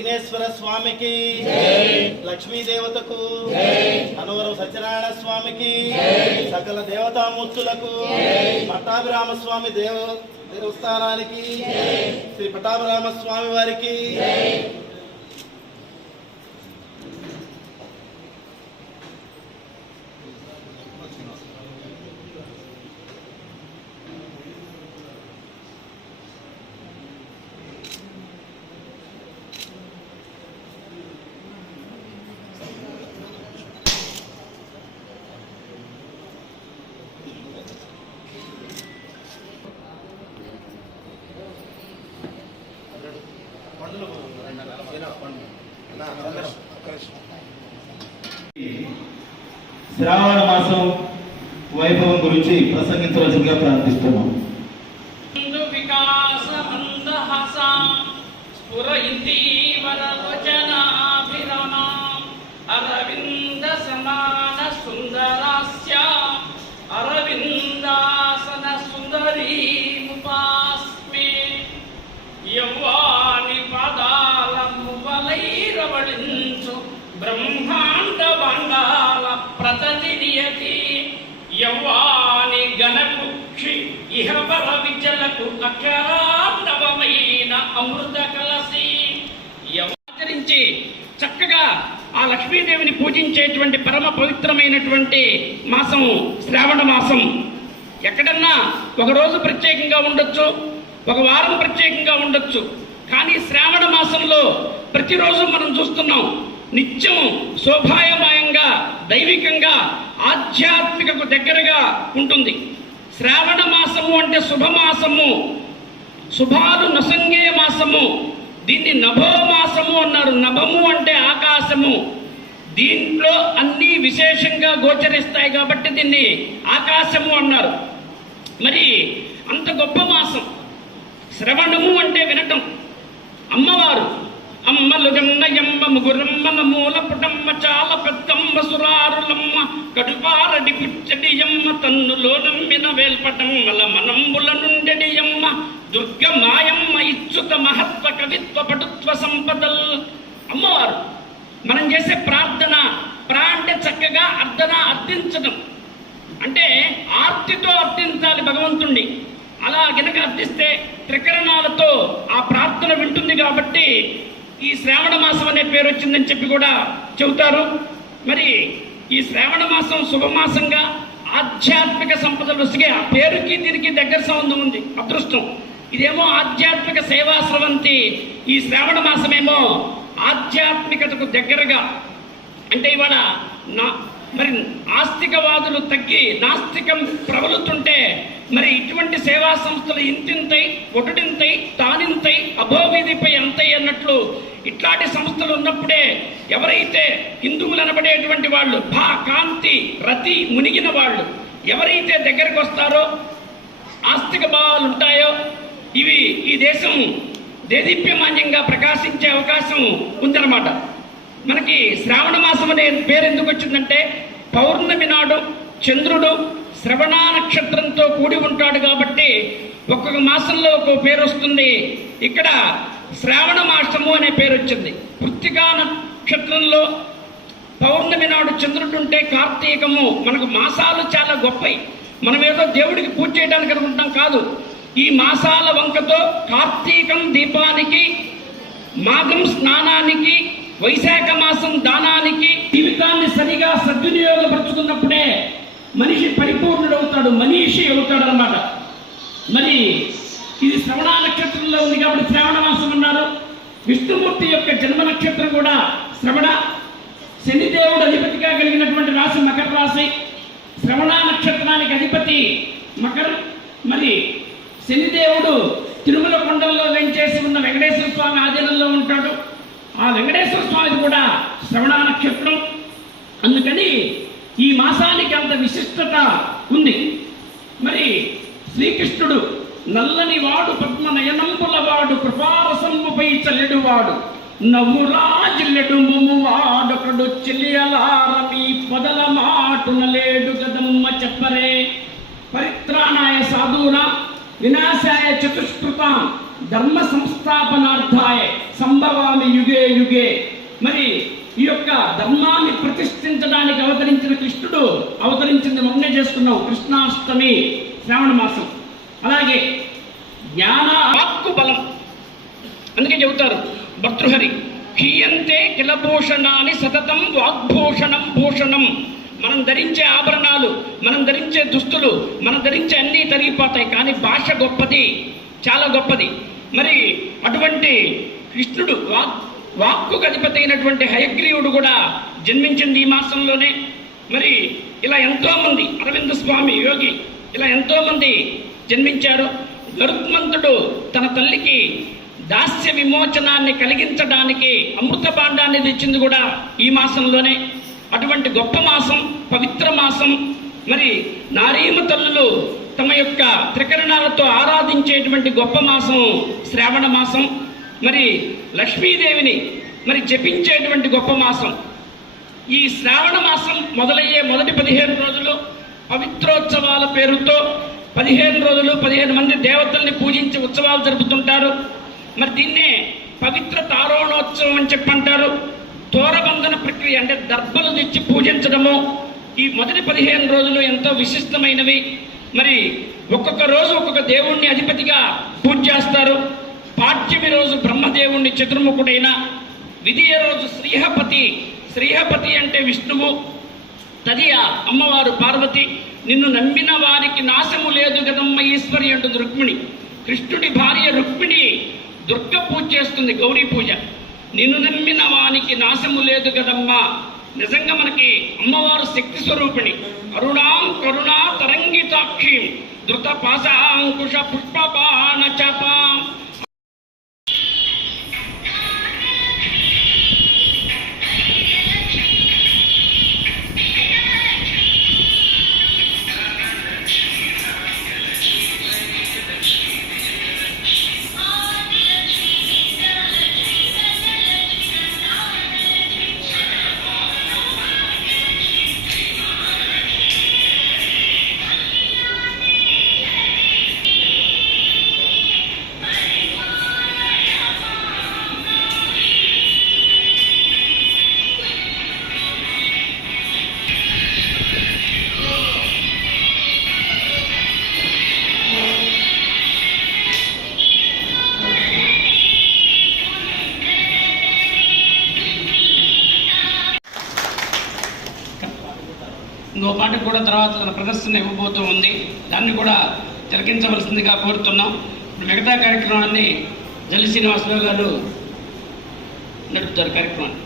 విఘ్నేశ్వర స్వామికి. లక్ష్మీ దేవతకు అనవరం సత్యనారాయణ స్వామికి. సకల దేవతామూర్తులకు. పట్టాభిరామ స్వామి దేవ దేవస్థానానికి. శ్రీ పట్టాభిరామ స్వామి వారికి. శ్రావణ మాసం వైభవం గురించి ప్రసంగించవలసిందిగా ప్రార్థిస్తున్నాం. నాకు అక్షరాండవమైన అమృత కలసి. ఆచరించి చక్కగా ఆ లక్ష్మీదేవిని పూజించేటువంటి పరమ పవిత్రమైనటువంటి మాసం శ్రావణ మాసం. ఎక్కడన్నా ఒకరోజు ప్రత్యేకంగా ఉండొచ్చు ఒక వారం ప్రత్యేకంగా ఉండొచ్చు. కానీ శ్రావణ మాసంలో ప్రతిరోజు మనం చూస్తున్నాం నిత్యం శోభాయమాయంగా దైవికంగా ఆధ్యాత్మికకు దగ్గరగా ఉంటుంది. శ్రావణ మాసము అంటే శుభమాసము. శుభాలు నసంగే మాసము. దీన్ని నభో మాసము అన్నారు. నభము అంటే ఆకాశము. దీంట్లో అన్నీ విశేషంగా గోచరిస్తాయి కాబట్టి దీన్ని ఆకాశము అన్నారు. మరి అంత గొప్ప మాసం. శ్రవణము అంటే వినటం. అమ్మవారు. అమ్మలు గన్నయమ్మ ముగురమ్మన మూల పుటమ్మ చాలా పెద్దమ్మ సురారులమ్మ కడుపారడి పుచ్చడియమ్మ తన్నులో నమ్మిన వేల్పటమ్మల మనంబుల నుండెడియమ్మ దుర్గ మాయమ్మ ఇచ్చుత మహత్వ కవిత్వ పటుత్వ సంపదల్. అమ్మవారు మనం చేసే ప్రార్థన ప్రా అంటే చక్కగా అర్ధన అర్థించడం. అంటే ఆర్తితో అర్థించాలి భగవంతుణ్ణి. అలా గనక అర్థిస్తే త్రికరణాలతో ఆ ప్రార్థన వింటుంది కాబట్టి ఈ శ్రావణ మాసం అనే పేరు వచ్చిందని చెప్పి కూడా చెబుతారు. మరి ఈ శ్రావణ మాసం శుభమాసంగా ఆధ్యాత్మిక సంపదలు వస్తే ఆ పేరుకి దీనికి దగ్గర సంబంధం ఉంది అదృష్టం. ఇదేమో ఆధ్యాత్మిక సేవా స్రవంతి ఈ శ్రావణ మాసమేమో ఆధ్యాత్మికతకు దగ్గరగా. అంటే ఇవాళ నా మరి ఆస్తికవాదులు తగ్గి నాస్తికం ప్రబలుతుంటే మరి ఇటువంటి సేవా సంస్థలు ఇంతింతై ఒకటింతై తానింతై అభోవిధిపై ఎంతై అన్నట్లు ఇట్లాంటి సంస్థలు ఉన్నప్పుడే ఎవరైతే హిందువులు అనబడేటువంటి వాళ్ళు భా కాంతి రతి మునిగిన వాళ్ళు ఎవరైతే దగ్గరకు వస్తారో ఆస్తిక భావాలు ఉంటాయో ఇవి ఈ దేశం దేదీప్యమాన్యంగా ప్రకాశించే అవకాశం ఉందన్నమాట. మనకి శ్రావణ మాసం అనే పేరు ఎందుకు వచ్చిందంటే పౌర్ణమి నాడు చంద్రుడు శ్రవణ నక్షత్రంతో కూడి ఉంటాడు కాబట్టి ఒక్కొక్క మాసంలో ఒక్కొక్క పేరు వస్తుంది. ఇక్కడ శ్రావణ మాసము అనే పేరు వచ్చింది. కృత్తికా నక్షత్రంలో పౌర్ణమి నాడు చంద్రుడు ఉంటే కార్తీకము మనకు మాసాలు చాలా గొప్పవి. మనం ఏదో దేవుడికి పూజ చేయడానికి అనుకుంటాం కాదు. ఈ మాసాల వంకతో కార్తీకం దీపానికి మాఘం స్నానానికి వైశాఖ మాసం దానానికి జీవితాన్ని సరిగా సద్వినియోగపరుచుకున్నప్పుడే మనిషి పరిపూర్ణుడవుతాడు మనీషి అవుతాడు అనమాట మరి ఇది శ్రవణ నక్షత్రంలో ఉంది కాబట్టి శ్రావణ మాసం అన్నారు. విష్ణుమూర్తి యొక్క జన్మ నక్షత్రం కూడా శ్రవణ. శనిదేవుడు అధిపతిగా కలిగినటువంటి రాశి మకర రాశి. శ్రవణ నక్షత్రానికి అధిపతి మకరం. మరి శనిదేవుడు తిరుమల కొండల్లో వెంచేసి ఉన్న వెంకటేశ్వర స్వామి ఆధీనంలో ఉంటాడు. ఆ వెంకటేశ్వర స్వామిది కూడా శ్రవణ నక్షత్రం అందుకని ఈ మాసానికి అంత విశిష్టత ఉంది. మరి శ్రీకృష్ణుడు నల్లని వాడు పద్మ నయనంబుల వాడు కృపారసమ్ముపై చల్లెడు వాడు నవ్వురాజిల్లెడు మొమ్ము వాడొకడు చెల్లియలారమి పదల మాటున లేడు గదమ్మ చెప్పరే. పరిత్రాణాయ సాధూన వినాశాయ చతుష్కృతాం. ధర్మ సంస్థాపనార్థాయ సంభవామి యుగే యుగే. మరి ఈ యొక్క ధర్మాన్ని ప్రతిష్ఠించడానికి అవతరించిన కృష్ణుడు అవతరించింది మొన్న చేసుకున్నాం కృష్ణాష్టమి శ్రావణ మాసం. అలాగే జ్ఞాన వాక్కు బలం. అందుకే చెబుతారు భర్తృహరి హీయంతే కిలభూషణాన్ని సతతం వాగ్భూషణం భూషణం. మనం ధరించే ఆభరణాలు మనం ధరించే దుస్తులు మనం ధరించే అన్నీ తరిగిపోతాయి కానీ భాష గొప్పది చాలా గొప్పది. మరి అటువంటి కృష్ణుడు వాక్ వాక్కు అధిపతి అయినటువంటి హయగ్రీవుడు కూడా జన్మించింది ఈ మాసంలోనే. మరి ఇలా ఎంతోమంది అరవింద స్వామి యోగి ఇలా ఎంతోమంది జన్మించారు. గరుత్మంతుడు తన తల్లికి దాస్య విమోచనాన్ని కలిగించడానికి అమృత భాండాన్ని తెచ్చింది కూడా ఈ మాసంలోనే. అటువంటి గొప్ప మాసం పవిత్ర మాసం. మరి నారీమ తల్లులు తమ యొక్క త్రికరణాలతో ఆరాధించేటువంటి గొప్ప మాసం శ్రావణ మాసం. మరి లక్ష్మీదేవిని మరి జపించేటువంటి గొప్ప మాసం. ఈ శ్రావణ మాసం మొదలయ్యే మొదటి పదిహేను రోజులు పవిత్రోత్సవాల పేరుతో పదిహేను రోజులు పదిహేను మంది దేవతల్ని పూజించి ఉత్సవాలు జరుపుతుంటారు. మరి దీన్నే పవిత్ర తారోణోత్సవం అని చెప్పి అంటారు తోరబంధన ప్రక్రియ అంటే దర్భలు తెచ్చి పూజించడము. ఈ మొదటి పదిహేను రోజులు ఎంతో విశిష్టమైనవి. మరి ఒక్కొక్క రోజు ఒక్కొక్క దేవుణ్ణి అధిపతిగా పూజ చేస్తారు. పాఠ్యమి రోజు బ్రహ్మదేవుణ్ణి చతుర్ముఖుడైన విధియ రోజు శ్రీహపతి శ్రీహపతి అంటే విష్ణువు తదియ అమ్మవారు పార్వతి. నిన్ను నమ్మిన వారికి నాశము లేదు గదమ్మ ఈశ్వరి అంటుంది రుక్మిణి. కృష్ణుడి భార్య రుక్మిణి దుర్గ పూజ చేస్తుంది గౌరీ పూజ. నిన్ను నమ్మిన వానికి నాశము లేదు కదమ్మా నిజంగా మనకి అమ్మవారు శక్తి స్వరూపిణి. అరుణాం కరుణా తరంగితాక్షిం. ధృత పాశాంకుశ పుష్పపాన చపాం. ఇంకో కూడా తర్వాత తన ప్రదర్శన ఇవ్వబోతూ ఉంది. దాన్ని కూడా తిలకించవలసిందిగా కోరుతున్నాం. ఇప్పుడు మిగతా కార్యక్రమాన్ని జల్లి శ్రీనివాసరావు గారు నడుపుతారు కార్యక్రమాన్ని.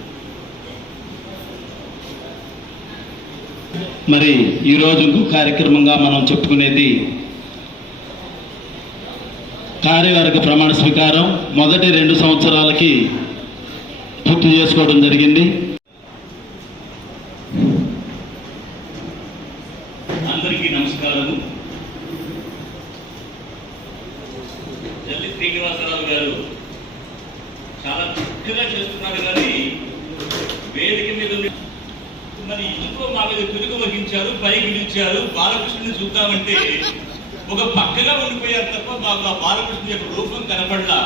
మరి ఈ ఇంకో కార్యక్రమంగా మనం చెప్పుకునేది కార్యవర్గ ప్రమాణ స్వీకారం. మొదటి రెండు సంవత్సరాలకి పూర్తి చేసుకోవడం జరిగింది అందరికీ నమస్కారము జల్లి శ్రీనివాసరావు గారు చాలా చక్కగా చేస్తున్నారు కానీ వేదిక మీద మరి ఎందుకో మా మీద తిరుగు వహించారు పైకి పిలిచారు బాలకృష్ణుని చూద్దామంటే ఒక పక్కగా ఉండిపోయారు తప్ప మాకు ఆ బాలకృష్ణ యొక్క రూపం కనపడలా.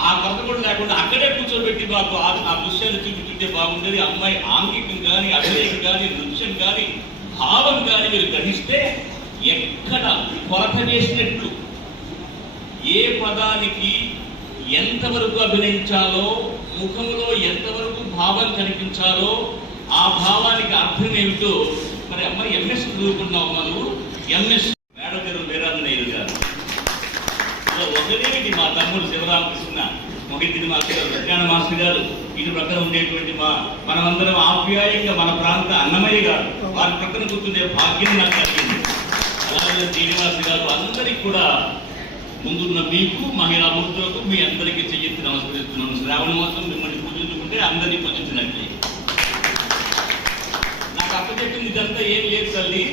ఆ- కొరత కూడా లేకుండా అక్కడే కూర్చోబెట్టి మాకు ఆ దృశ్యాన్ని చూపించుంటే బాగుండేది. అమ్మాయి ఆంగికం కానీ అభినయం కానీ నృత్యం కానీ భావం కానీ మీరు గ్రహిస్తే ఎక్కడ కొరత చేసినట్లు ఏ పదానికి ఎంతవరకు అభినయించాలో ముఖంలో ఎంతవరకు భావం కనిపించాలో ఆ భావానికి అర్థం ఏమిటో మరి అమ్మాయి ఎంఎస్ చదువుకున్నావు మనం ఎంఎస్ మేడం గారు వీరాంజనేయులు గారు. ఒకదేమిటి మా తమ్ముడు శివరామకృష్ణ. మొహిద్దిని మా గారు విజ్ఞాన మాస్టర్ గారు ఇటు ప్రక్కన ఉండేటువంటి మా మనమందరం ఆప్యాయంగా మన ప్రాంత అన్నమయ్య గారు వారి ప్రక్కన కూర్చునే భాగ్యం నాకు కలిగింది. అలాగే శ్రీనివాస్ గారు అందరికీ కూడా ముందున్న మీకు మహిళా మూర్తులకు మీ అందరికీ చెయ్యెత్తి నమస్కరిస్తున్నాను. శ్రావణ మాసం మిమ్మల్ని పూజించుకుంటే అందరినీ పూజించినట్లే. నాకు అక్క చెప్పింది ఇదంతా ఏం లేదు తల్లి.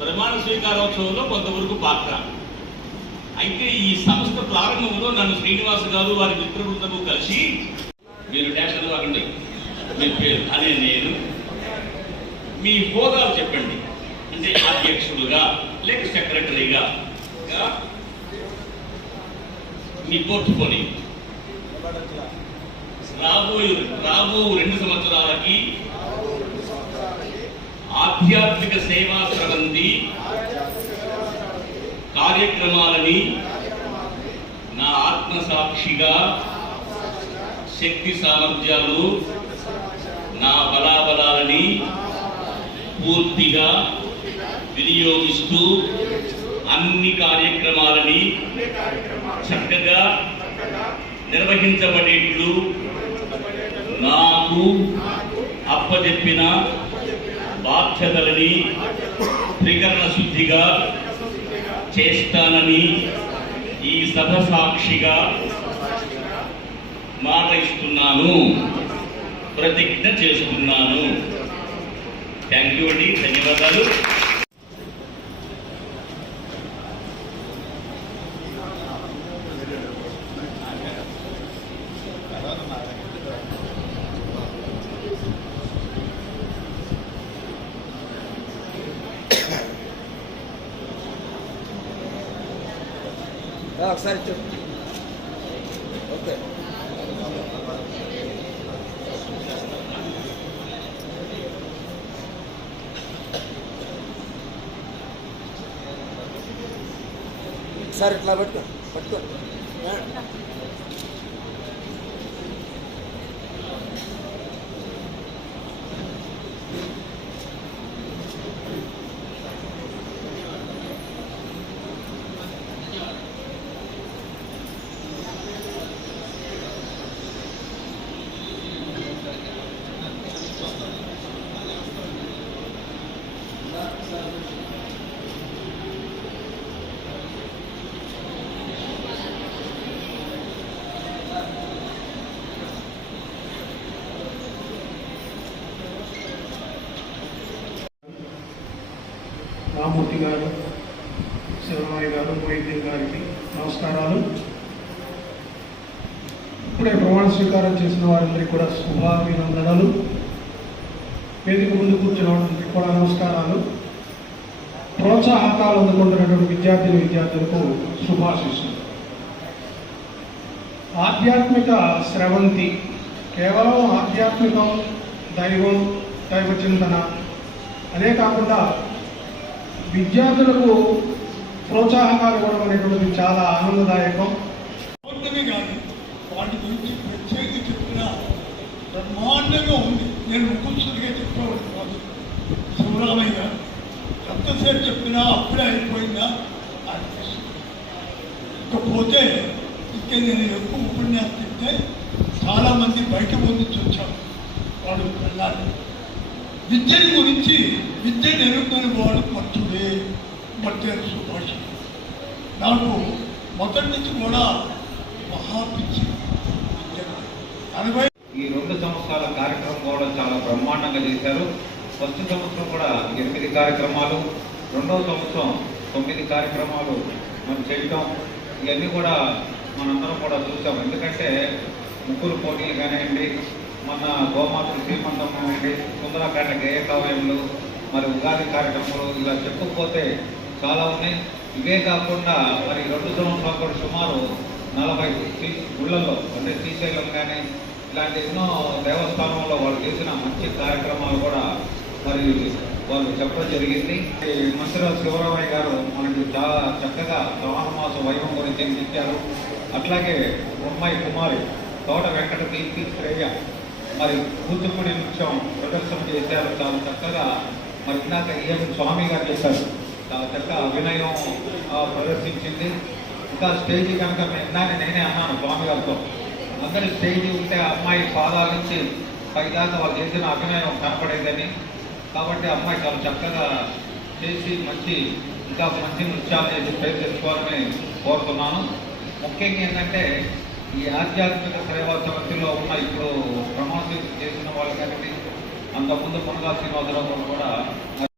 ప్రమాణ స్వీకారోత్సవంలో కొంతవరకు పాత్ర. అయితే ఈ సంస్థ ప్రారంభంలో నన్ను శ్రీనివాస్ గారు వారి మిత్రబృందము కలిసి మీరు డాష్ చదవకండి మీ పేరు అదే నేను. మీ హోదాలు చెప్పండి. అంటే అధ్యక్షులుగా లేక సెక్రటరీగా. గా, రాబోయే రాబో రెండు సంవత్సరాలకి ఆధ్యాత్మిక సేవా స్రవంతి కార్యక్రమాలని నా ఆత్మ సాక్షిగా శక్తి సామర్థ్యాలు నా బలాబలాలని పూర్తిగా వినియోగిస్తూ అన్ని కార్యక్రమాలని చక్కగా నిర్వహించబడేట్లు. నాకు అప్పచెప్పిన బాధ్యతలని త్రికరణ శుద్ధిగా చేస్తానని ఈ సభ సాక్షిగా మాట ఇస్తున్నాను ప్రతిజ్ఞ చేసుకున్నాను. థ్యాంక్ యూ అండి. ధన్యవాదాలు. ఒకసారి చెప్పు. ఓకే. ఒకసారి ఇట్లా పట్టుకో పట్టుకో. మూర్తి గారు శివరామయ్య గారు మొహిద్దీన్ గారికి నమస్కారాలు. ఇప్పుడే ప్రమాణ స్వీకారం చేసిన వారందరికీ కూడా శుభాభినందనలు. వేదిక ముందు కూర్చున్న కూడా నమస్కారాలు. ప్రోత్సాహకాలు అందుకుంటున్నటువంటి విద్యార్థిని విద్యార్థులకు శుభాశిస్సులు. ఆధ్యాత్మిక స్రవంతి కేవలం ఆధ్యాత్మికం దైవం దైవ చింతన అదే కాకుండా విద్యార్థులకు ప్రోత్సాహకాలు ఇవ్వడం అనేటువంటిది చాలా ఆనందదాయకం. కానీ వాటి గురించి ప్రత్యేక చెప్పిన బ్రహ్మాండంగా ఉంది. నేను ముఖ్యంగా చెప్పేవాడు కాదు శివరామయ్య గారు ఎంతసేపు చెప్పినా అప్పుడే అయిపోయిందా? అనిపిస్తుంది ఇకపోతే ఇంకా నేను ఎక్కువ ఉపన్యాసం తింటే చాలామంది బయట పొందించి వచ్చారు. వాడు వెళ్ళాలి. విద్యను గురించి విద్య ఎరుకుని వాడు మర్చారు సుభాష్ నాకు మొదటి నుంచి కూడా మహాపిచ్చి ఈ రెండు సంవత్సరాల కార్యక్రమం కూడా చాలా బ్రహ్మాండంగా చేశారు. ఫస్ట్ సంవత్సరం కూడా ఎనిమిది కార్యక్రమాలు రెండవ సంవత్సరం తొమ్మిది కార్యక్రమాలు మనం చేయటం. ఇవన్నీ కూడా మనందరం కూడా చూసాం. ఎందుకంటే ముగ్గురు పోటీలు కానివ్వండి మన గోమాతృ శ్రీమంతం కానివ్వండి సుందరకాండ గేయ కావ్యములు మరి ఉగాది కార్యక్రమాలు ఇలా చెప్పకపోతే చాలా ఉన్నాయి ఇవే కాకుండా మరి రెండు సంవత్సరాలు కూడా సుమారు నలభై గుళ్ళల్లో అంటే శ్రీశైలం కానీ ఇలాంటి ఎన్నో దేవస్థానంలో వాళ్ళు చేసిన మంచి కార్యక్రమాలు కూడా మరి వాళ్ళు చెప్పడం జరిగింది. ఈ శివరామయ్య గారు మనకి చాలా చక్కగా శ్రవణ మాస వైభవం గురించి ఇచ్చారు అట్లాగే బొమ్మాయి కుమారి తోట వెంకట కీర్తి శ్రేయ మరి కూచిపూడి నృత్యం ప్రదర్శన చేశారు. చాలా చక్కగా మరి ఇందాక ఈఎం స్వామి గారు చేశారు. చక్క చక్కగా అభినయం ప్రదర్శించింది. ఇంకా స్టేజ్ కనుక ఇందాక నేనే అన్నాను స్వామి గారితో. అందరి స్టేజ్ ఉంటే ఆ అమ్మాయి పాదాల నుంచి పైదాకా వాళ్ళు చేసిన అభినయం కనపడేదని. కాబట్టి అమ్మాయి చాలా చక్కగా చేసి మంచి ఇంకా మంచి నృత్యాలు చేసి పేరు తెచ్చుకోవాలని కోరుతున్నాను. ముఖ్యంగా ఏంటంటే ఈ ఆధ్యాత్మిక సేవా సమితిలో ఉన్న ఇప్పుడు ప్రమోషన్ చేసిన వాళ్ళకంటే అంతకుముందు కొనగా శ్రీనివాసరావు కూడా